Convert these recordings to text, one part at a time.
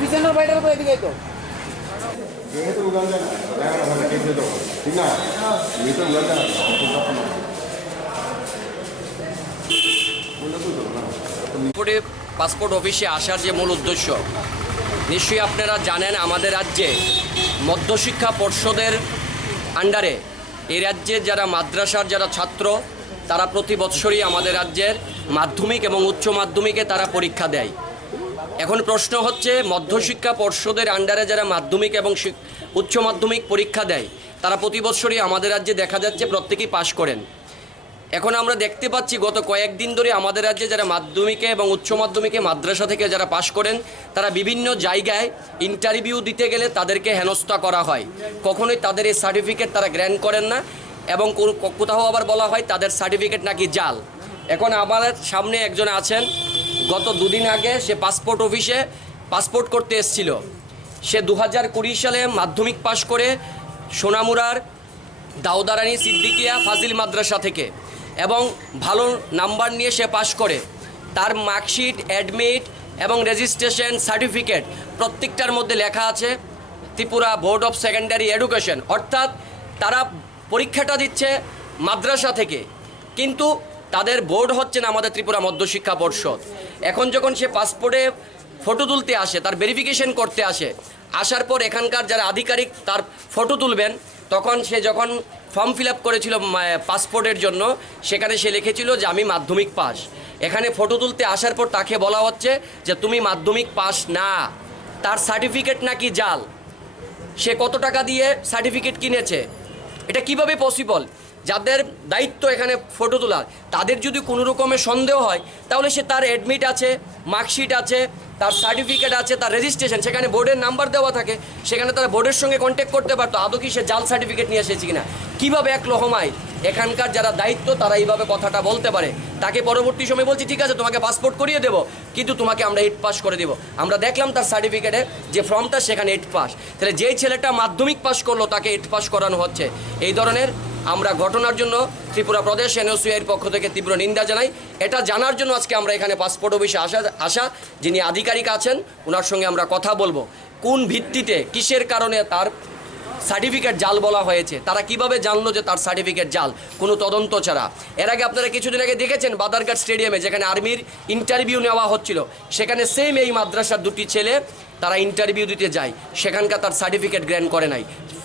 পিছনের বাইরের উপরে দিকে তো ঠিক না পাসপোর্ট অফিসে আসার যে মূল উদ্দেশ্য নিশ্চয়ই আপনারা জানেন, আমাদের রাজ্যে মধ্যশিক্ষা পর্ষদের আন্ডারে এই রাজ্যের যারা মাদ্রাসার যারা ছাত্র তারা প্রতি বৎসরই আমাদের রাজ্যের মাধ্যমিক এবং উচ্চ মাধ্যমিকে তারা পরীক্ষা দেয়। এখন প্রশ্ন হচ্ছে, মধ্যশিক্ষা পর্ষদের আন্ডারে যারা মাধ্যমিক এবং উচ্চ মাধ্যমিক পরীক্ষা দেয় তারা প্রতি বৎসরই আমাদের রাজ্যে দেখা যাচ্ছে প্রত্যেকেই পাশ করেন। এখন আমরা দেখতে পাচ্ছি গত কয়েকদিন ধরে আমাদের রাজ্যে যারা মাধ্যমিকে এবং উচ্চ মাধ্যমিকে মাদ্রাসা থেকে যারা পাশ করেন তারা বিভিন্ন জায়গায় ইন্টারভিউ দিতে গেলে তাদেরকে হেনস্থা করা হয়, কখনোই তাদের এই সার্টিফিকেট তারা গ্রহণ করেন না এবং কোথাও আবার বলা হয় তাদের সার্টিফিকেট নাকি জাল। এখন আমাদের সামনে একজন আছেন, গত দুদিন আগে সে পাসপোর্ট অফিসে পাসপোর্ট করতে এসেছিল। সে 2020 সালে মাধ্যমিক পাশ করে সোনামুড়ার দাউদারানী সিদ্দিকিয়া ফাজিল মাদ্রাসা থেকে এবং ভালো নাম্বার নিয়ে সে পাশ করে। তার মার্কশিট, অ্যাডমিট এবং রেজিস্ট্রেশন সার্টিফিকেট প্রত্যেকটার মধ্যে লেখা আছে Tripura board of secondary education, অর্থাৎ তারা পরীক্ষাটা দিচ্ছে মাদ্রাসা থেকে, কিন্তু তাদের বোর্ড হচ্ছে না আমাদের ত্রিপুরা মধ্যশিক্ষা পর্ষদ। এখন যখন সে পাসপোর্টে ফটো তুলতে আসে, তার ভেরিফিকেশন করতে আসার পর এখানকার যারা আধিকারিক তার ফটো তুলবেন, তখন সে যখন ফর্ম ফিল আপ করেছিল পাসপোর্টের জন্য, সেখানে সে লিখেছিল যে আমি মাধ্যমিক পাস। এখানে ফটো তুলতে আসার পর তাকে বলা হচ্ছে যে তুমি মাধ্যমিক পাস না, তার সার্টিফিকেট নাকি জাল। সে কত টাকা দিয়ে সার্টিফিকেট কিনেছে, এটা কিভাবে পসিবল? যাদের দায়িত্ব এখানে ফটো তোলার, তাদের যদি কোনো রকমের সন্দেহ হয় তাহলে সে তার অ্যাডমিট আছে, মার্কশিট আছে, তার সার্টিফিকেট আছে, তার রেজিস্ট্রেশন, সেখানে বোর্ডের নাম্বার দেওয়া থাকে, সেখানে তারা বোর্ডের সঙ্গে কন্ট্যাক্ট করতে পারতো আদৌ কি সে জাল সার্টিফিকেট নিয়ে এসেছে কিনা। কীভাবে এক লহমায় এখানকার যারা দায়িত্ব তারা এইভাবে কথাটা বলতে পারে? তাকে পরবর্তী সময় বলছি ঠিক আছে তোমাকে পাসপোর্ট করিয়ে দেবো, কিন্তু তোমাকে আমরা 8 পাস করে দেবো। আমরা দেখলাম তার সার্টিফিকেটে যে ফর্মটা সেখানে 8 পাস। তাহলে যেই ছেলেটা মাধ্যমিক পাস করলো তাকে 8 পাস করানো হচ্ছে। এই ধরনের আমরা ঘটনার জন্য ত্রিপুরা প্রদেশ এনওসিআইয়ের পক্ষ থেকে তীব্র নিন্দা জানাই। এটা জানার জন্য আজকে আমরা এখানে পাসপোর্ট অফিসে আসা যিনি আধিকারিক আছেন ওনার সঙ্গে আমরা কথা বলবো, কোন ভিত্তিতে কিসের কারণে তার সার্টিফিকেট জাল বলা হয়েছে, তারা কিভাবে জানলো যে তার সার্টিফিকেট জাল কোনো তদন্ত ছাড়া। এর আগে আপনারা কিছুদিন আগে দেখেছেন বাদারঘাট স্টেডিয়ামে যেখানে আর্মির ইন্টারভিউ নেওয়া হচ্ছিল, সেখানে সেম এই মাদ্রাসার দুটি ছেলে তারা ইন্টারভিউ দিতে যায়, সেখানকার তার সার্টিফিকেট গ্রহণ করে নাই,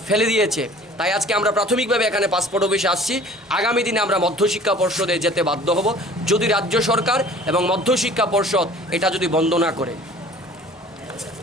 ফেলে দিয়েছে। তাই আজকে আমরা প্রাথমিকভাবে এখানে পাসপোর্ট অফিসে আসছি। আগামী দিনে আমরা মধ্যশিক্ষা পর্ষদে যেতে বাধ্য হব যদি রাজ্য সরকার এবং মধ্যশিক্ষা পর্ষদ এটা যদি বন্ধ না করে।